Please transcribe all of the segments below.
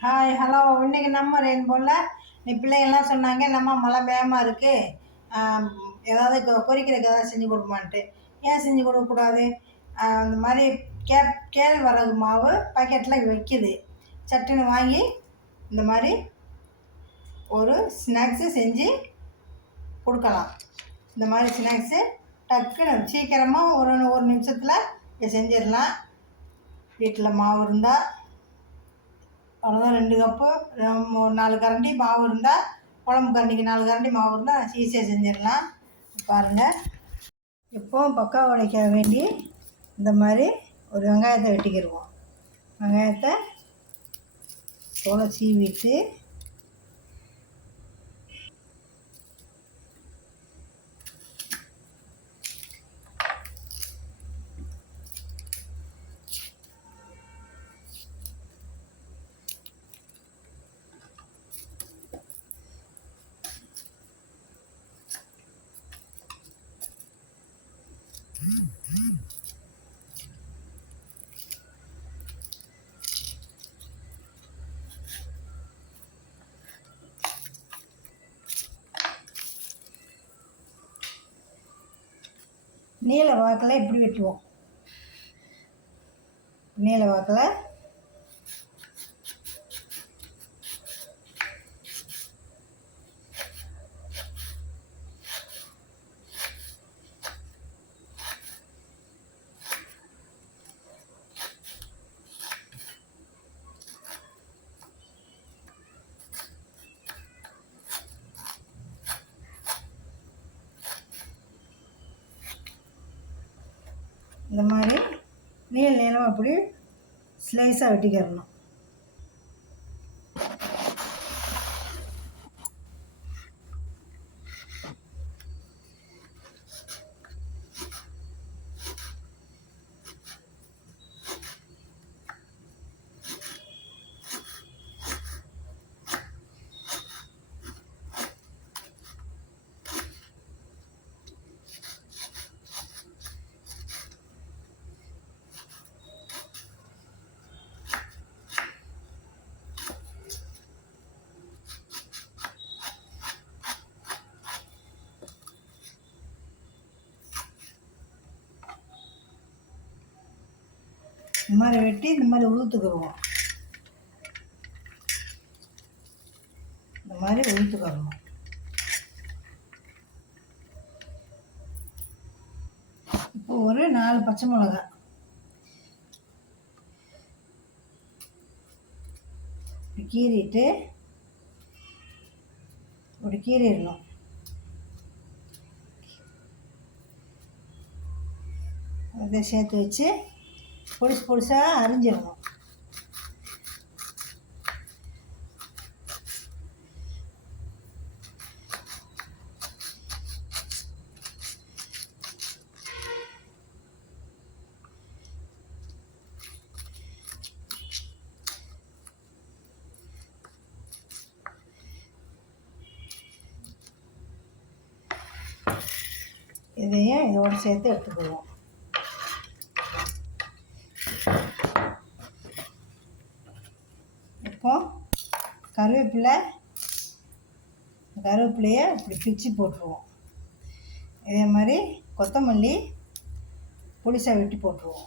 Hi hello இன்றைக்கி நம்ம ரெயின்போல நீ பிள்ளைங்கள்லாம் சொன்னாங்க நம்ம மழை பயமாக இருக்குது ஏதாவது பொறிக்கிறதுக்கு பொரிக்கிறதுக்கு ஏதாவது செஞ்சு கொடுப்பான்ட்டு ஏன் செஞ்சு கொடுக்கக்கூடாது? அந்த மாதிரி கே கேழ்வரகு மாவு பாக்கெட்டில் விற்கிது சட்டுன்னு வாங்கி இந்த மாதிரி ஒரு ஸ்நாக்ஸு செஞ்சு கொடுக்கலாம். இந்த மாதிரி ஸ்நாக்ஸு டக்குன்னு சீக்கிரமாக ஒரு ஒரு நிமிஷத்தில் இதை செஞ்சிடலாம். வீட்டில் மாவு இருந்தால் அவ்வளோதான் ரெண்டு கப்பு ஒரு நாலு கரண்டி மாவு இருந்தால் குழம்பு கரண்டிக்கு நாலு கரண்டி மாவு இருந்தால் ஈஸியாக செஞ்சிடலாம். பாருங்கள் எப்போவும் பக்கா உடைக்க வேண்டி இந்த மாதிரி ஒரு வெங்காயத்தை வெட்டிக்கிடுவோம் வெங்காயத்தை தோலை சீவிட்டு நீல வாக்கில் இப்படி வெட்டுவோம். நீல வாக்கில் இந்த மாதிரி நீள நீளம் அப்படி ஸ்லைஸாக வெட்டிக்கிறணும். இந்த மாதிரி வெட்டி இந்த மாதிரி உளுத்துக்கிடுவோம் இந்த மாதிரி உளுத்துக்கிடணும் இப்போ ஒரு நாலு பச்சை மிளகா. கீறிட்டு இப்படி கீறிடணும். அதை சேர்த்து வச்சு பொடிசு பொடிசாக அரிஞ்சிடணும். இதையும் இதோடு சேர்த்து எடுத்துக்குவோம் இப்போ கருவேப்பிலை கருவேப்பிலையை இப்படி பிச்சு போட்டுருவோம். இதே மாதிரி கொத்தமல்லி புளிசா வெட்டி போட்டுருவோம்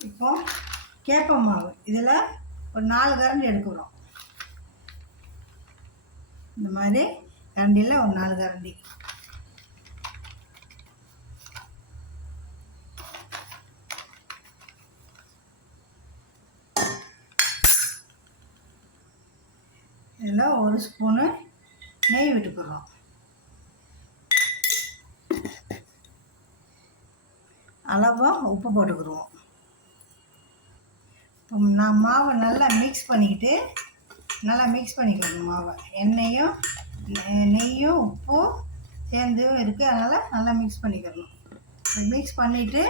இப்போ கேப்ப மாவு. இதில் ஒரு நாலு கரண்டி எடுக்கிறோம். இந்த மாதிரி கரண்டியில் ஒரு நாலு கரண்டி. இதில் ஒரு ஸ்பூனு நெய் விட்டுக்கிறோம். அளவாக உப்பு போட்டுக்கிடுவோம். இப்போ நான் மாவை நல்லா மிக்ஸ் பண்ணிக்கிட்டு நல்லா மிக்ஸ் பண்ணிக்கணும் மாவை. எண்ணெயும் நெய்யும் உப்பும் சேர்ந்து இருக்குது அதனால் நல்லா மிக்ஸ் பண்ணிக்கிறணும் மிக்ஸ் பண்ணிவிட்டு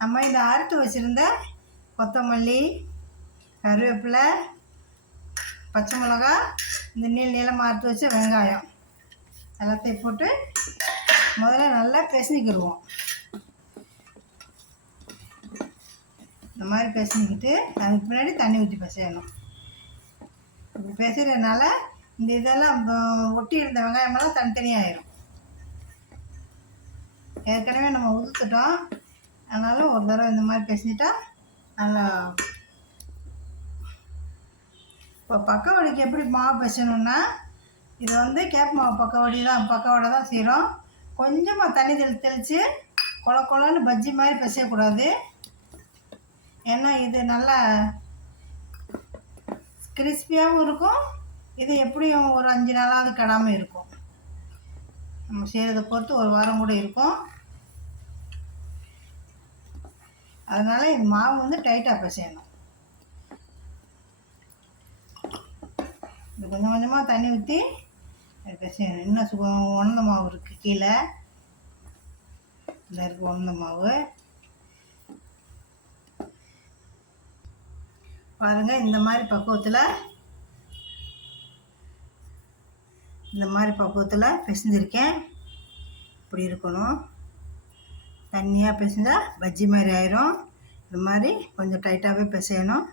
நம்ம இந்த அறுத்து வச்சுருந்த கொத்தமல்லி கருவேப்பிலை பச்சை மிளகா இந்த நீள் நீளமாக அறுத்து வச்ச வெங்காயம் எல்லாத்தையும் போட்டு முதல்ல நல்லா பிசைஞ்சிக்கிடுவோம். இந்த மாதிரி பிசைஞ்சிக்கிட்டு அதுக்கு பின்னாடி தண்ணி ஊற்றி பிசையணும் இப்படி பிசைறதுனால இந்த இதெல்லாம் ஒட்டி இருந்த வெங்காயமெல்லாம் தனித்தனியாயிரும். ஏற்கனவே நம்ம உதுத்துட்டோம். அதனால ஒரு தடவை இந்த மாதிரி பிசைஞ்சிட்டா நல்லா இப்போ பக்கவடிக்கு எப்படி மாவு பிசையணுன்னா இது வந்து கேப் மாவு பக்கவடி தான் பக்கவடை தான் செய்கிறோம் கொஞ்சமாக தண்ணி தெளி தெளித்து கொல கொலன்னு பஜ்ஜி மாதிரி பிசையக்கூடாது ஏன்னா இது நல்லா கிறிஸ்பியாகவும் இருக்கும். இது எப்படியும் ஒரு அஞ்சு நாளாவது கெடாமல் இருக்கும். நம்ம செய்கிறத பொறுத்து ஒரு வாரம் கூட இருக்கும். அதனால் இது மாவு வந்து டைட்டாக பிசையணும். இது கொஞ்சம் கொஞ்சமாக தண்ணி ஊற்றி பிசையணும். இன்னும் சுகம் உணந்த மாவு இருக்குது கீழே. இதில் இருக்குது உணந்த மாவு. பாருங்கள் இந்த மாதிரி பக்குவத்தில் இந்த மாதிரி பக்குவத்தில் பிசைஞ்சிருக்கேன். இப்படி இருக்கணும். தண்ணியாக பிசைஞ்சால் பஜ்ஜி மாதிரி ஆயிரும். இந்த மாதிரி கொஞ்சம் டைட்டாகவே பிசையணும்.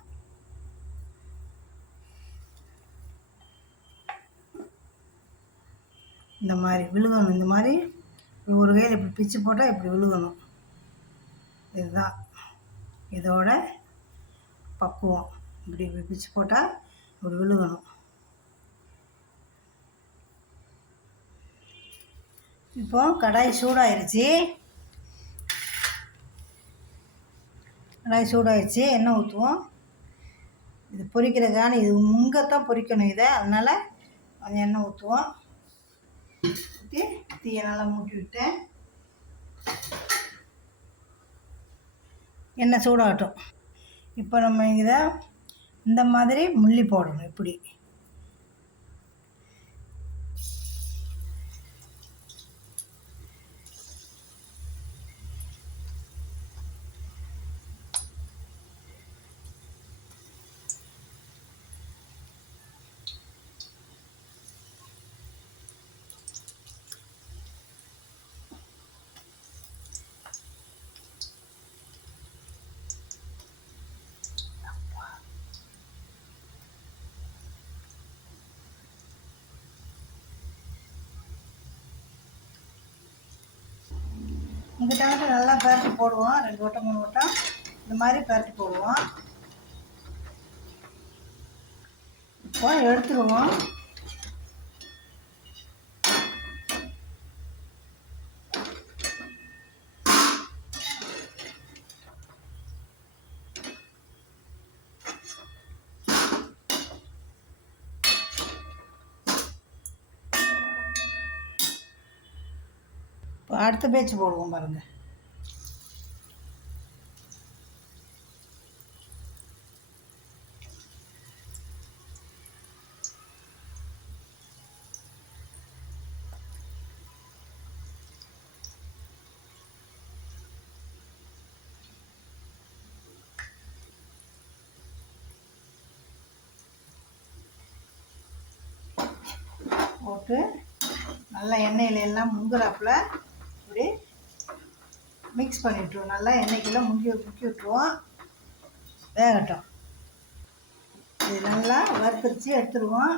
இந்த மாதிரி விழுகணும் இந்த மாதிரி ஒரு கையில் இப்படி பிச்சு போட்டால் இப்படி விழுகணும். இதுதான் இதோட பக்குவம். இப்படி இப்படி பிச்சு போட்டால் இப்படி விழுகணும். இப்போ கடாய் சூடாயிருச்சு. கடாய் சூடாயிருச்சு எண்ணெய் ஊற்றுவோம் இது பொரிக்கிறதுக்கான இது இங்கே தான் பொரிக்கணும் இதை. அதனால் கொஞ்சம் எண்ணெய் ஊற்றுவோம் ஊற்றி தீயை நல்லா மூட்டி விட்டேன். எண்ணெய் சூடாகட்டும். இப்போ நம்ம இதை இந்த மாதிரி முள்ளி போடணும் இப்படி. இந்த டைமுக்கு நல்லா பரட்டி போடுவோம் ரெண்டு வட்டம் மூணு வட்டம் இந்த மாதிரி பரட்டி போடுவோம் இப்போ எடுத்துருவோம். அடுத்த பேச்சு போடுவோம் பாருங்க. போட்டு நல்லா எண்ணெயில எல்லாம் முங்குறாப்புல போட்டு மிக்ஸ் பண்ணி விட்ருவோம் நல்லா எண்ணெய்க்கெல்லாம் முங்கி முக்கி விட்ருவோம் வேகட்டும். இது நல்லா வறுத்துருச்சு எடுத்துருவோம்.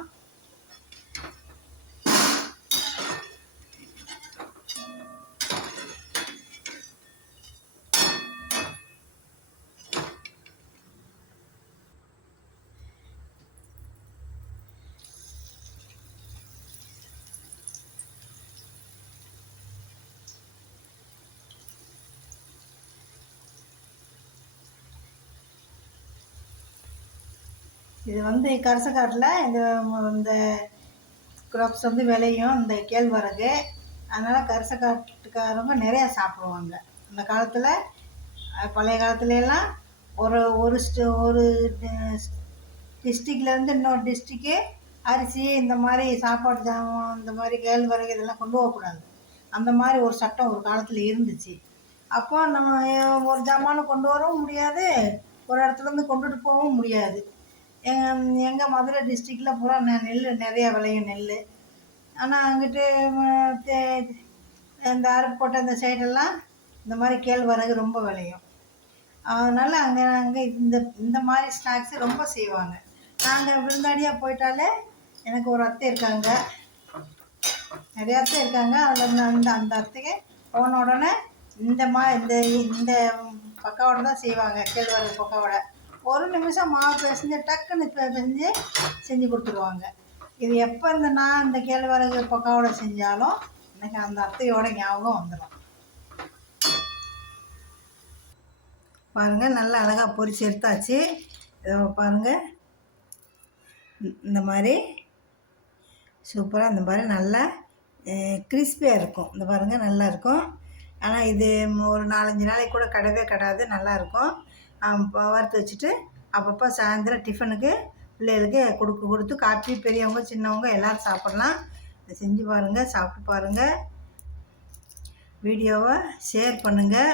இது வந்து கரசக்காட்டில் இந்த இந்த க்ராப்ஸ் வந்து விளையும் இந்த கேழ்வரகு. அதனால் கரசக்காட்டுக்காரவங்க நிறையா சாப்பிடுவாங்க. அந்த காலத்தில் பழைய காலத்துல எல்லாம் ஒரு ஒரு ஸ்ட ஒரு டிஸ்ட்ரிக்ட்லேருந்து இன்னொரு டிஸ்ட்ரிக்கு அரிசி இந்த மாதிரி சாப்பாடு ஜாமான் இந்த மாதிரி கேழ்வரகு இதெல்லாம் கொண்டு போகக்கூடாது. அந்த மாதிரி ஒரு சட்டம் ஒரு காலத்தில் இருந்துச்சு. அப்போ நம்ம ஒரு ஜாமானும் கொண்டு வரவும் முடியாது. ஒரு இடத்துலேருந்து கொண்டுட்டு போகவும் முடியாது. எங்கள் எங்கள் மதுரை டிஸ்ட்ரிக்டில் பூரா நெ- நெல் நிறையா விளையும் நெல் ஆனால் அங்கிட்டு தே- இந்த அருப்புக்கோட்டை இந்த சைடெல்லாம் இந்த மாதிரி கேழ்வரகு ரொம்ப விளையும். அதனால் அங்கே அங்கே இந்த இந்த மாதிரி ஸ்நாக்ஸு ரொம்ப செய்வாங்க. நாங்கள் விருந்தாடியாக போயிட்டாலே எனக்கு ஒரு அத்தை இருக்காங்க. நிறைய அத்தை இருக்காங்க. அதில் அந்த அந்த அத்தைக்கு போன உடனே இந்த மா இந்த இந்த பக்காவோட தான் செய்வாங்க. கேழ்வரகு பக்காவோட ஒரு நிமிஷம் மாவு பிசைஞ்சு டக்குன்னு பிசைஞ்சு செஞ்சு கொடுத்துருவாங்க. இது எப்போ இந்த நான் இந்த கேழ்வரகு பக்காவோட செஞ்சாலும் எனக்கு அந்த அத்தையோட ஞாபகம் வந்துடும் பாருங்கள் நல்லா அழகாக பொறிச்சு எடுத்தாச்சு. இதை பாருங்கள் இந்த- மாதிரி சூப்பராக இந்த மாதிரி நல்லா கிறிஸ்பியாக இருக்கும். இந்த பாருங்கள் நல்லா இருக்கும். ஆனால் இது ஒரு நாலஞ்சு நாளைக்கு கூட கடவே கடாது நல்லாயிருக்கும் வறுத்து வச்சுட்டு அப்பப்போ சாயந்தரம் டிஃபனுக்கு பிள்ளைகளுக்கு கொடுக்க கொடுத்து காப்பி பெரியவங்க சின்னவங்க எல்லோரும் சாப்பிட்லாம். இதை செஞ்சு பாருங்கள் சாப்பிட்டு பாருங்கள் வீடியோவை ஷேர் பண்ணுங்கள்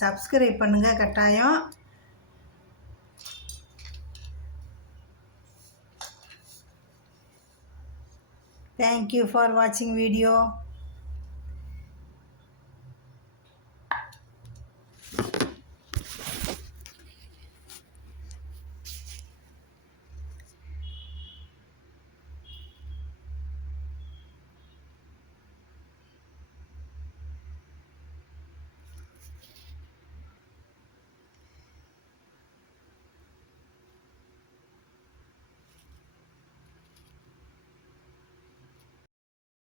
சப்ஸ்கிரைப் பண்ணுங்கள் கட்டாயம். தேங்க்யூ ஃபார் வாட்சிங் வீடியோ